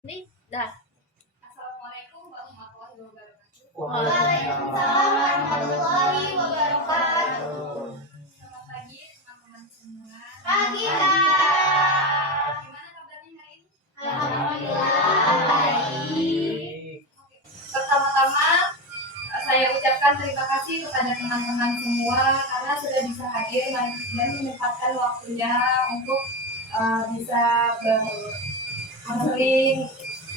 Nih, dah. Assalamualaikum warahmatullahi wabarakatuh. Waalaikumsalam warahmatullahi wabarakatuh. Selamat pagi teman-teman semua. Pagi, Kak. Gimana kabarnya hari ini? Alhamdulillah baik. Pertama-tama saya ucapkan terima kasih kepada teman-teman semua karena sudah bisa hadir dan menyempatkan waktunya untuk bisa berkonseling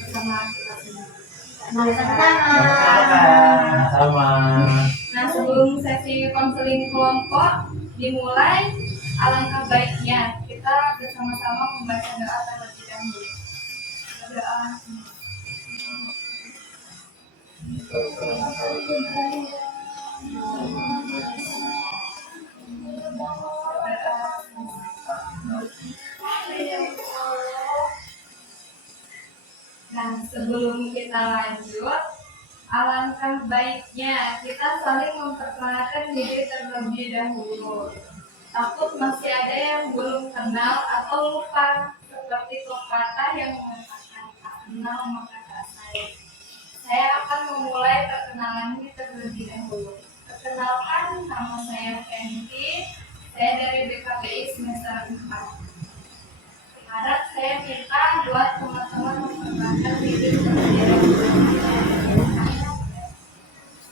bersama kita semua. Sama. Nah, sebelum sesi konseling kelompok dimulai, alangkah baiknya kita bersama-sama membaca doa terlebih dahulu. Doa. Nah, sebelum kita lanjut, alangkah baiknya kita saling memperkenalkan diri terlebih dahulu. Takut masih ada yang belum kenal atau lupa, seperti pepatah yang mengatakan tak kenal maka tak sayang. Saya akan memulai perkenalan ini terlebih dahulu. Perkenalkan, nama saya Fenty, saya dari BKPI semester 4. Harap saya minta buat teman-teman memperkenalkan diri terlebih dahulu.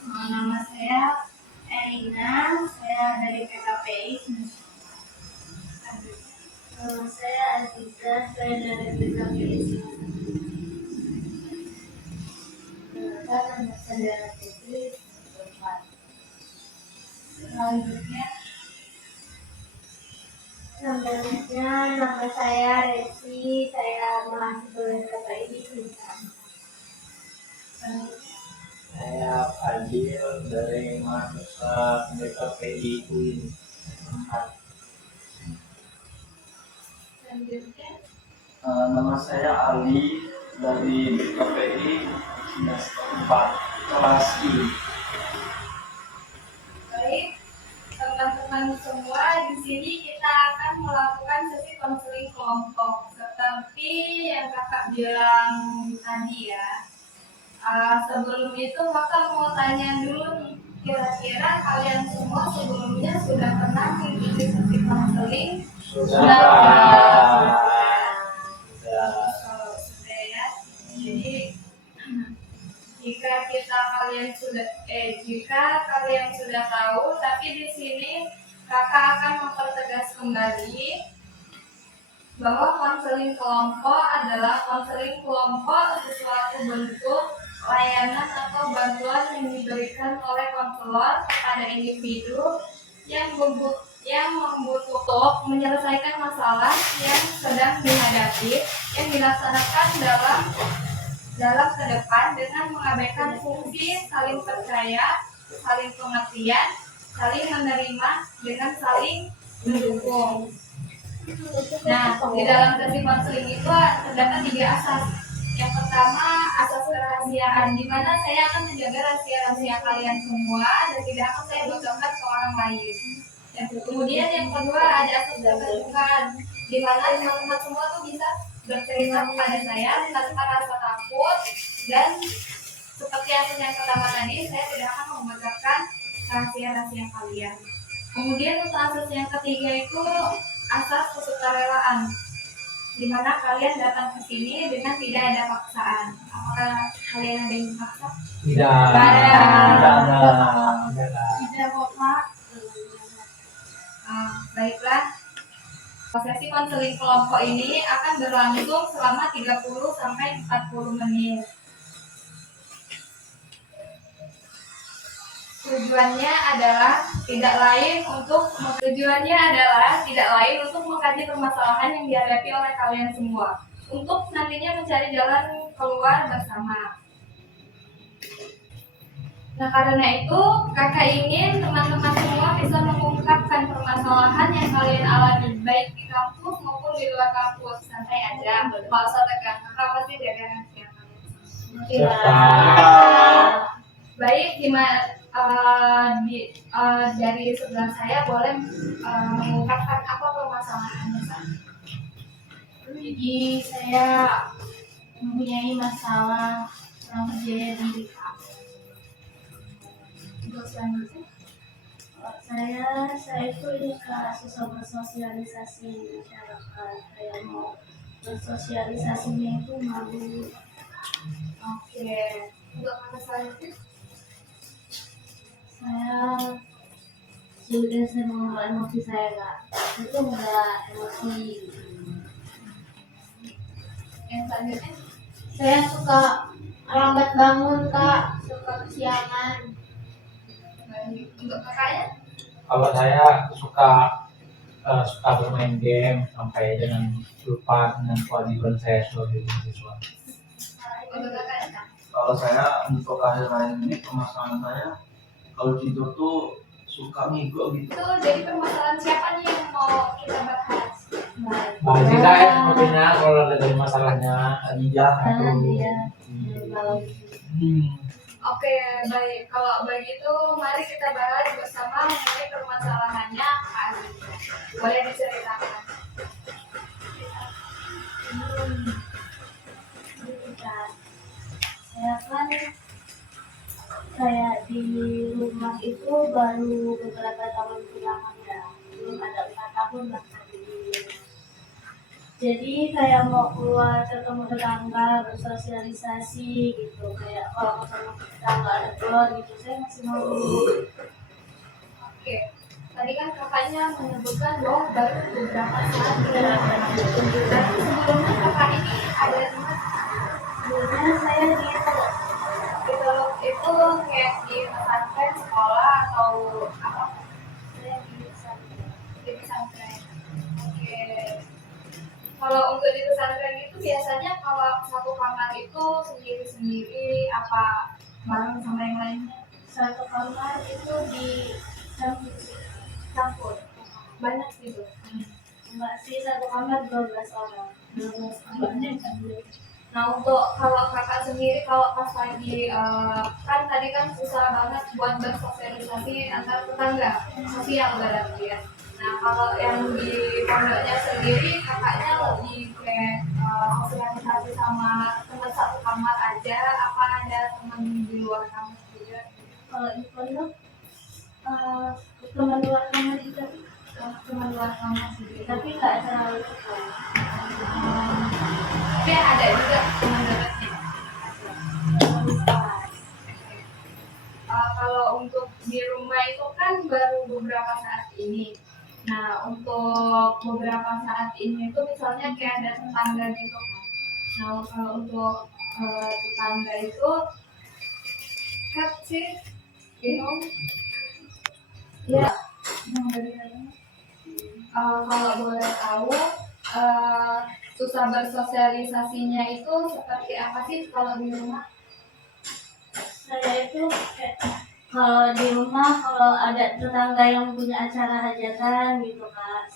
Nama saya Erina, saya dari PKPI. Nama saya Aziza, saya dari PKPI. Nama saya Putri. Selanjutnya nama saya Resi, saya mahasiswa PKPI di Sintang. Saya Fadil dari mahasiswa BKPI UIN 4. Selanjutnya, Nama saya Ali dari BKPI semester 4 kelas I. baik teman-teman semua, di sini kita akan melakukan sesi konseling kelompok seperti yang kakak bilang tadi ya. Sebelum itu kakak mau tanya dulu nih, kira-kira kalian semua sebelumnya sudah pernah mengikuti sesi konseling? Sudah. Sudah ya. Jadi jika kalian sudah tahu, tapi di sini kakak akan mempertegas kembali bahwa konseling kelompok adalah konseling kelompok sesuatu bentuk layanan atau bantuan yang diberikan oleh konselor kepada individu yang membutuhkan menyelesaikan masalah yang sedang dihadapi, yang dilaksanakan dalam ke depan dengan mengabaikan fungsi saling percaya, saling pengertian, saling menerima, dengan saling mendukung. Nah, di dalam sesi konseling itu terdapat 3 asas. Yang pertama, asas kerahasiaan, di mana saya akan menjaga rahasia-rahasia kalian semua dan tidak akan saya bocorkan ke orang lain. Dan kemudian yang kedua ada asas keterbukaan, di mana teman-teman semua tuh bisa bercerita kepada saya tanpa rasa takut, dan seperti asas yang pertama tadi, saya tidak akan membocorkan rahasia-rahasia kalian. Kemudian untuk asas yang ketiga itu asas kesukarelaan, di mana kalian datang ke sini dengan tidak ada paksaan. Apakah kalian ada yang dipaksa? Tidak. Tidak kok, Pak. Baiklah. Sesi konseling kelompok ini akan berlangsung selama 30 sampai 40 menit. Tujuannya adalah tidak lain untuk mengkaji permasalahan yang dihadapi oleh kalian semua, untuk nantinya mencari jalan keluar bersama. Nah, karena itu kakak ingin teman-teman semua bisa mengungkapkan permasalahan yang kalian alami, baik di kampus maupun di luar kampus. Santai aja, nggak usah tegang. Kakak pasti jaga rahasia kalian. Baik, dari sebelah saya boleh mengungkapkan apa permasalahannya, Pak? Jadi saya mempunyai masalah kurang percaya diri Kak. Untuk selanjutnya, Saya itu ini Kak, susah bersosialisasi di masyarakat. Kayak mau bersosialisasinya itu malu. oke. Untuk kata selanjutnya, Saya sudah sering mengelola emosi saya Kak. Itu mudah emosi. yang selanjutnya, Saya suka lambat bangun Kak, suka kesiangan. baik. Untuk kakaknya, Kalau saya suka bermain game sampai dengan lupa dengan kewajiban saya sebagai mahasiswa. untuk kakaknya, Kalau saya untuk akhir-akhir ini permasalahan saya kalau tidur tuh suka ngigo gitu. itu jadi permasalahan siapa nih yang mau kita bahas? Mbak Zita ya sepertinya kalau dari masalahnya Adijah atau Kalau Oke, baik. Kalau begitu, mari kita bahas bersama mengenai permasalahannya Kak Aziza. Boleh diceritakan? saya kan kayak di rumah itu baru beberapa tahun belakangan ya, belum ada 4 tahun bahkan di rumah. Jadi kayak mau keluar ketemu tetangga, bersosialisasi gitu, kayak kalau ketemu tetangga ada keluar gitu, saya masih mau. Oke. Tadi kan kakaknya menyebutkan bahwa baru beberapa saat tidak ada. Berarti sebelumnya kakak ini ada di mana? Sebelumnya saya Itu kayak di pesantren, sekolah, atau apa? saya di sana. Di pesantren. Oke. Kalau untuk di pesantren itu biasanya kalau satu kamar itu sendiri-sendiri apa bareng sama yang lainnya? Satu kamar itu di Campur. Banyak gitu. enggak sih, satu kamar 12 orang. Banyak kan? Nah untuk kalau kakak sendiri kalau pas lagi kan tadi kan susah banget buat bersosialisasi antar tetangga, sosial berarti ya. Nah kalau yang di pondoknya sendiri kakaknya lebih kayak sosialisasi sama teman satu kamar aja, apa ada teman di luar kamar juga? Kalau di pondok teman luar kamar juga, Teman luar kamar sendiri. tapi nggak terlalu dekat. Tapi ada juga teman dekatnya. Kalau untuk di rumah itu kan baru beberapa saat ini. Nah untuk beberapa saat ini itu misalnya kayak ada tetangga gitu kan. Nah kalau untuk tetangga itu kan sih, ya yang dari kalau boleh tahu susah bersosialisasinya itu seperti apa sih kalau di rumah? Saya itu kayak kalau di rumah kalau ada tetangga yang punya acara hajatan gitu kan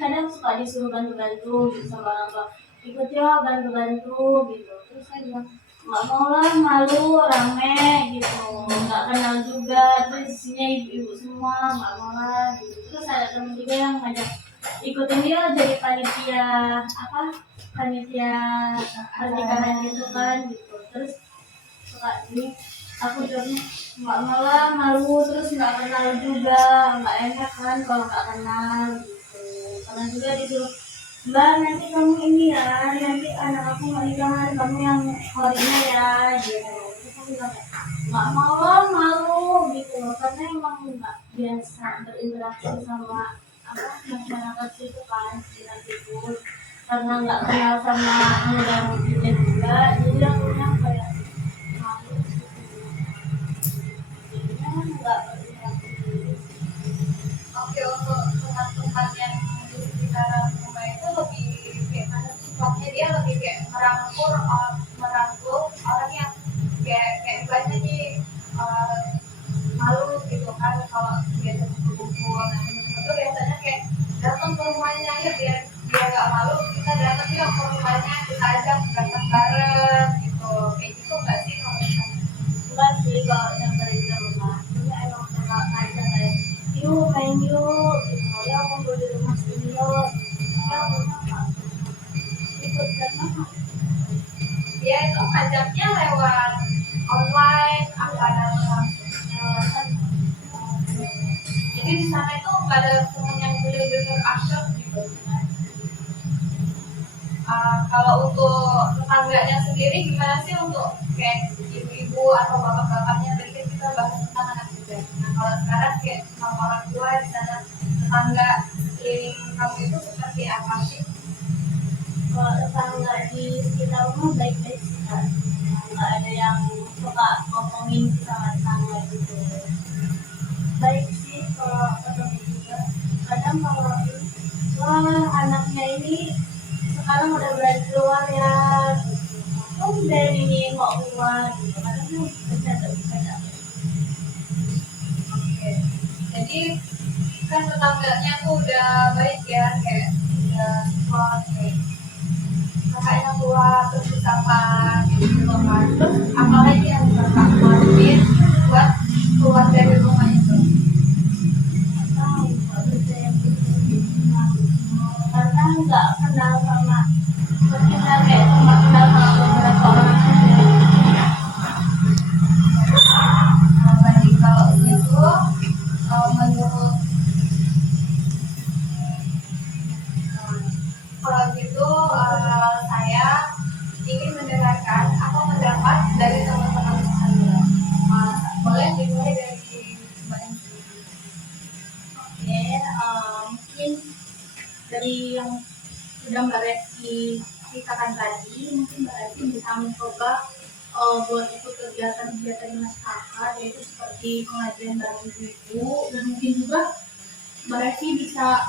kadang suka disuruh bantu-bantu gitu sama orang tua, ikut ya bantu-bantu gitu. Terus saya bilang nggak mau lah, malu, rame gitu, nggak kenal juga, terus isinya ibu-ibu semua, nggak mau lah gitu. Terus ada temen juga yang ngajak ikutin dia jadi panitia pernikahan gitu kan gitu. Terus suka ini aku jawabnya nggak mau lah, malu, terus nggak kenal juga, nggak enak kan kalau nggak kenal gitu. Karena juga disuruh, Mbak nanti kamu ini ya, nanti anak aku nikahan, kamu yang horinya ya gitu. Terus aku bilang nggak mau lah, malu gitu, karena emang nggak biasa berinteraksi sama masyarakat situ kan, sekitar situ. Karena nggak kenal sama muda-mudinya juga, jadi aku bilang kayak malu gitu. Jadinya nggak berinteraksi. Oke, untuk tempat-tempat yang di sekitaran rumah itu lebih kayak mana sifatnya, dia lebih kayak merangkul orang yang kayak banyak nih malu gitu kan kalau biasa kumpul. Nah teman-teman tuh biasanya kayak datang ke rumahnya ya biar nggak malu, kita datang yuk ke rumahnya, kita ajak datang bareng gitu, kayak gitu nggak sih kalau misalnya? Enggak sih kalau yang dari rumah, ini emang suka ngajak kayak yuk main yuk gitu, ya kumpul di rumah sini yuk, ya kenapa ikut karena Ya itu itu ngajaknya lewat online apa dalam jadi di sana itu nggak ada temen yang benar-benar asyik gitu. Kalau untuk tetangganya sendiri gimana sih untuk kayak ibu-ibu atau bapak-bapaknya tadi kan kita bahas tentang anak muda. Nah kalau sekarang kayak sama orang tua di sana tetangga sekeliling kamu itu seperti apa sih? Kalau tetangga di sekitar rumah baik-baik sih Kak. Nggak ada yang suka ngomongin sama tetangga gitu. Baik sih kalau ketemu juga. Kadang kalau wah anaknya ini sekarang udah berani keluar ya. Oh udah ini mau keluar gitu. Kadang bercanda. Oke. Jadi kan tetangganya tuh udah baik ya kayak udah support kayak kakaknya keluar terus disapa gitu kan. Terus apalagi yang kakak lakuin buat keluar dari rumah itu? Karena nggak kenal sama kita kayak cuma kenal sama beberapa orang aja. Baik kalau gitu menurut kalau gitu saya ingin mendengarkan apa pendapat dari teman-teman saya. Boleh dimulai dari Mbak Ensi. Oke, mungkin dari yang sudah Mbak Reski ceritakan tadi, mungkin Mbak Reski bisa mencoba buat ikut kegiatan-kegiatan di masyarakat, yaitu seperti pengajian bareng ibu-ibu, dan mungkin juga Mbak Reski bisa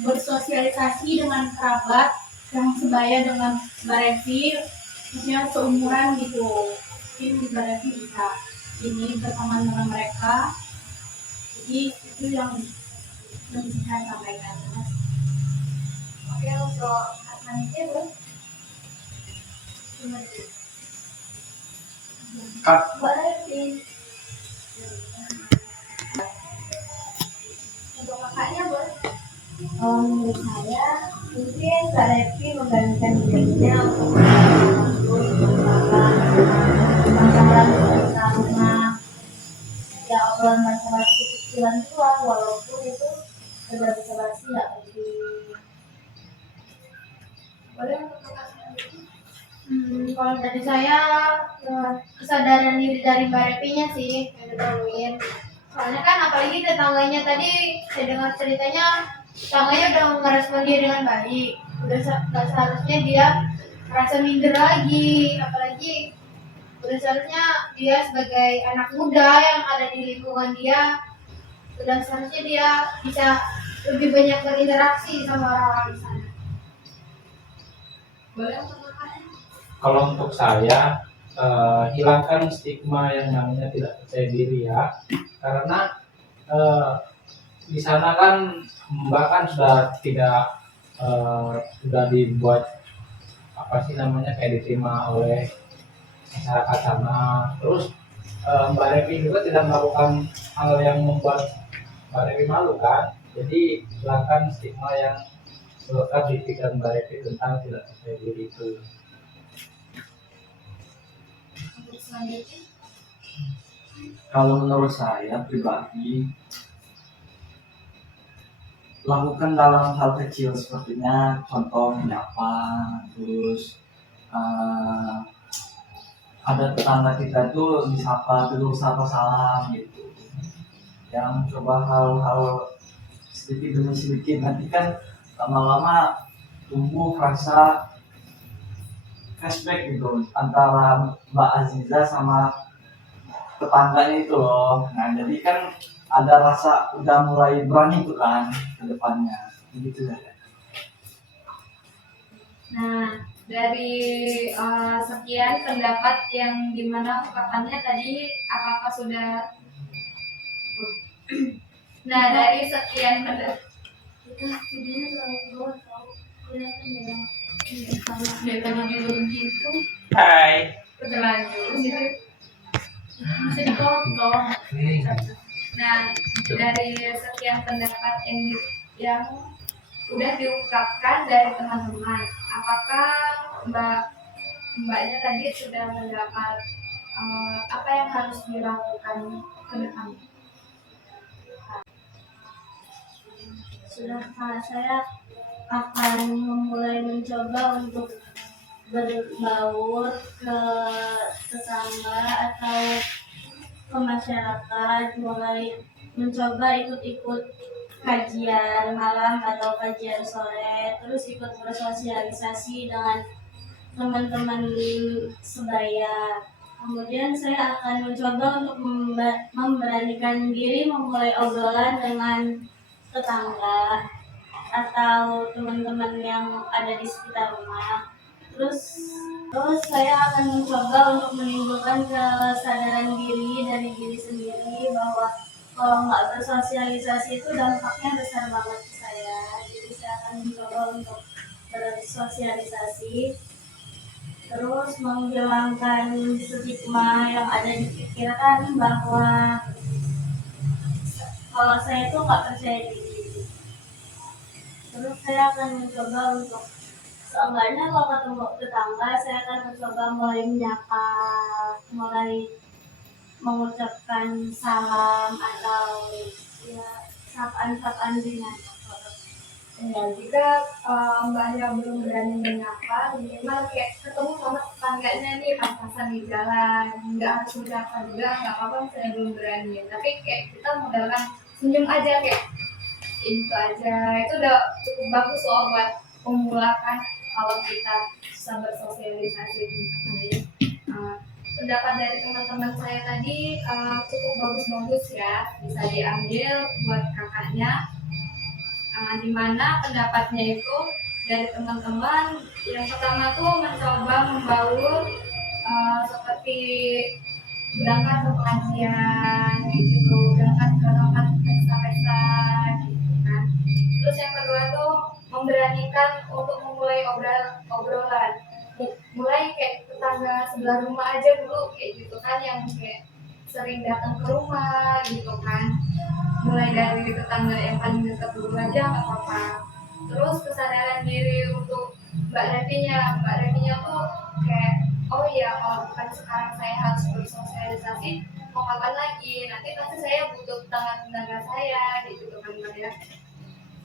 bersosialisasi dengan kerabat yang sebaya dengan Mbak Reski, maksudnya seumuran gitu. Mungkin Mbak Reski bisa ini berteman dengan mereka. Jadi itu yang bisa saya sampaikan. Oke untuk Asmaniti Bu. Boleh sih. Untuk kakaknya boleh. Menurut saya mungkin Mbak Revi menggantikan dirinya untuk masalah bersama ya obrolan masalah kecil-kecilan itu lah, walaupun itu seberapa basa-basi nggak penting. Boleh untuk kakak Asmaniti. Kalau dari saya kesadaran diri dari Mbak Revinya sih yang ditemuin. Soalnya kan apalagi tetangganya tadi saya dengar ceritanya tetangganya udah merespon dia dengan baik. Udah nggak seharusnya dia merasa minder lagi, apalagi udah seharusnya dia sebagai anak muda yang ada di lingkungan dia, udah seharusnya dia bisa lebih banyak berinteraksi sama orang-orang di sana. Boleh untuk kakaknya. Kalau untuk saya, hilangkan stigma yang namanya tidak percaya diri ya, karena di sana kan Mbak kan sudah tidak sudah dibuat apa sih namanya kayak diterima oleh masyarakat sana. Terus Mbak Revi juga tidak melakukan hal yang membuat Mbak Revi malu kan. Jadi hilangkan stigma yang melekat di pikiran Mbak Revi tentang tidak percaya diri itu. Untuk selanjutnya. Kalau menurut saya pribadi, lakukan dalam hal kecil sepertinya contoh menyapa, terus ada tetangga kita tuh disapa dulu, sapa salam gitu. Yang coba hal-hal sedikit demi sedikit, nanti kan lama-lama tumbuh rasa respect gitu antara Mbak Aziza sama tetangganya itu loh. Nah jadi kan ada rasa udah mulai berani tuh kan ke depannya gitu ya. Nah, dari sekian pendapat yang dimana ungkapannya tadi, apakah sudah? Nah, dari sekian pendapat, Kita videonya terlalu bawah tahu, kelihatan ya. dari tadi dulu gitu, Hai. terlanjur. Masih di bawah. Nah, dari sekian pendapat yang udah diungkapkan dari teman-teman, apakah Mbak mbaknya tadi sudah mendapat apa yang harus dilakukan ke depan. Sudah, saya akan memulai mencoba untuk berbaur ke tetangga atau ke masyarakat, mulai mencoba ikut-ikut kajian malam atau kajian sore, terus ikut bersosialisasi dengan teman-teman sebaya. Kemudian saya akan mencoba untuk memberanikan diri memulai obrolan dengan tetangga atau teman-teman yang ada di sekitar rumah. Terus saya akan mencoba untuk menimbulkan kesadaran diri dari diri sendiri bahwa kalau nggak bersosialisasi itu dampaknya besar banget ke saya. Jadi saya akan mencoba untuk bersosialisasi, terus menghilangkan stigma yang ada di pikiran bahwa kalau saya itu nggak percaya diri. Terus saya akan mencoba untuk seenggaknya kalau ketemu tetangga, saya akan mencoba mulai menyapa, mulai mengucapkan salam atau ya sapaan-sapaan ringan. Ya, jika mbaknya belum berani menyapa, minimal kayak ketemu sama tetangganya nih pas-pasan di jalan, nggak harus menyapa juga, nggak apa-apa misalnya belum berani. Tapi kayak kita modalkan senyum aja kayak itu aja, itu udah cukup bagus loh buat memulakan kalau kita bisa bersosialisasi. Pendapat dari teman-teman saya tadi cukup bagus-bagus ya, bisa diambil buat kakaknya. Dimana pendapatnya itu dari teman-teman yang pertama tuh mencoba membaur seperti berangkat ke pengajian gitu, berangkat ke tempat pesta-pesta gitu kan. Terus yang kedua tuh memberanikan untuk memulai obrolan, mulai kayak tetangga sebelah rumah aja dulu kayak gitu kan, yang kayak sering datang ke rumah gitu kan, mulai dari tetangga yang paling dekat dulu aja nggak apa-apa. Terus kesadaran diri untuk Mbak Revinya tuh kayak oh iya, kalau bukan sekarang saya harus bersosialisasi, mau kapan lagi, nanti pasti saya butuh tetangga saya gitu kan Mbak ya.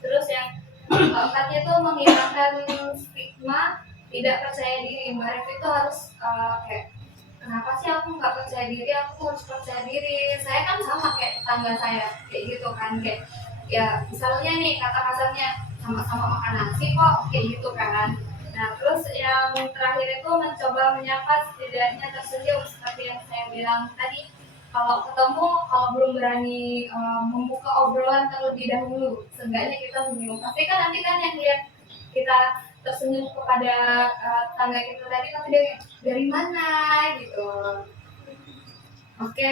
Terus yang keempatnya tuh menghilangkan stigma tidak percaya diri. Mbak Revi itu harus kayak kenapa sih aku nggak percaya diri, aku harus percaya diri, saya kan sama kayak tetangga saya kayak gitu kan, kayak ya misalnya nih kata kasarnya sama-sama makan nasi kok kayak gitu kan. Nah terus yang terakhir itu mencoba menyapa, setidaknya tersenyum seperti yang saya bilang tadi. Kalau ketemu, kalau belum berani membuka obrolan terlebih dahulu, seenggaknya kita senyum. Pasti kan nanti kan yang lihat kita tersenyum kepada tetangga kita tadi, tapi dari mana gitu. Oke,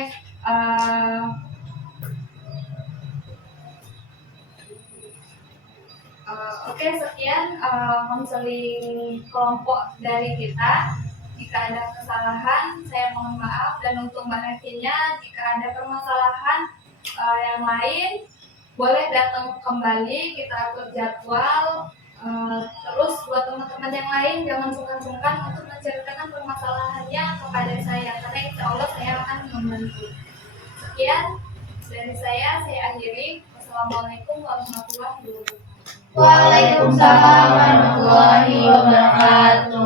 oke, sekian konseling kelompok dari kita. Jika ada kesalahan, saya mohon maaf. Dan untuk Mbak Revinya, jika ada permasalahan yang lain, boleh datang kembali, kita atur jadwal. Terus buat teman-teman yang lain, jangan sungkan-sungkan untuk menceritakan permasalahannya kepada saya, karena insya Allah saya akan membantu. Sekian dari saya akhiri. Wassalamualaikum warahmatullahi wabarakatuh. Waalaikumsalam warahmatullahi wabarakatuh.